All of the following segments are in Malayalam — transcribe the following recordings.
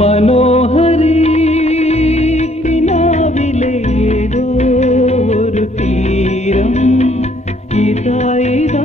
മനോഹരി കിനാവിലേതോ ഒരു തീരം ഇതായിതാ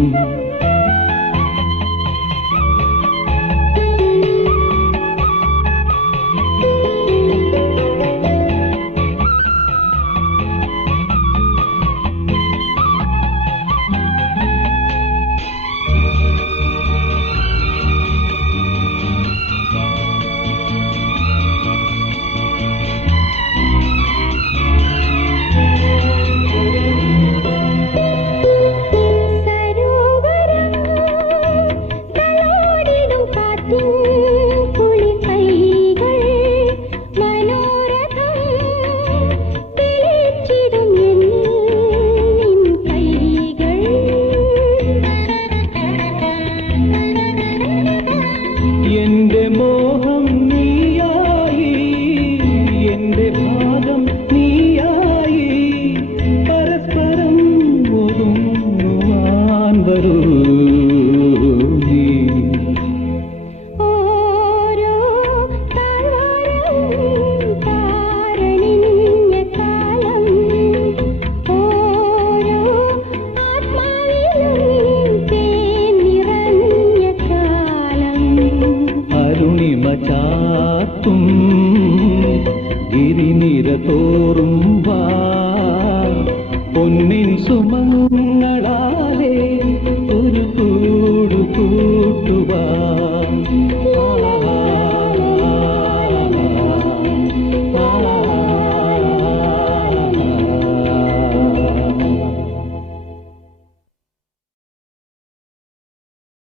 Leben. temor. തിരിനിര തോറും വാ. പൊന്നിൻ സുമ